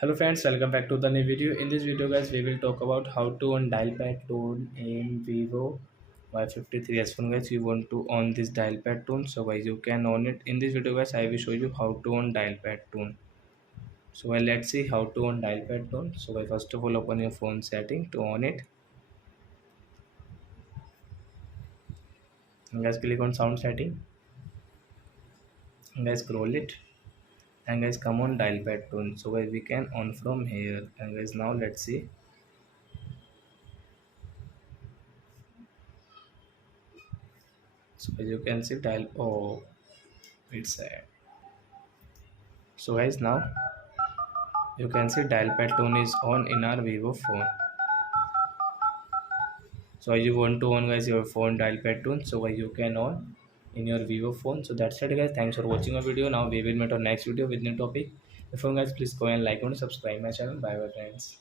Hello friends, welcome back to the new video. In this video guys, we will talk about how to on dial pad tone in Vivo Y53s phone guys. You want to on this dial pad tone, so guys you can on it. In this video guys, I will show you how to on dial pad tone. So let's see how to on dial pad tone. So guys, first of all open your phone setting to on it. And guys click on sound setting. And guys scroll it. And guys come on dial pad tone. So guys we can on from here. And guys now let's see. So as you can see dial, oh it's sad. So guys now you can see dial pad tone is on in our Vivo phone. So you want to on guys your phone dial pad tone, so you can on in your Vivo phone. So that's it guys. Thanks for watching our video. Now we will meet our next video with new topic. Before guys, please go and like and subscribe my channel. Bye bye friends.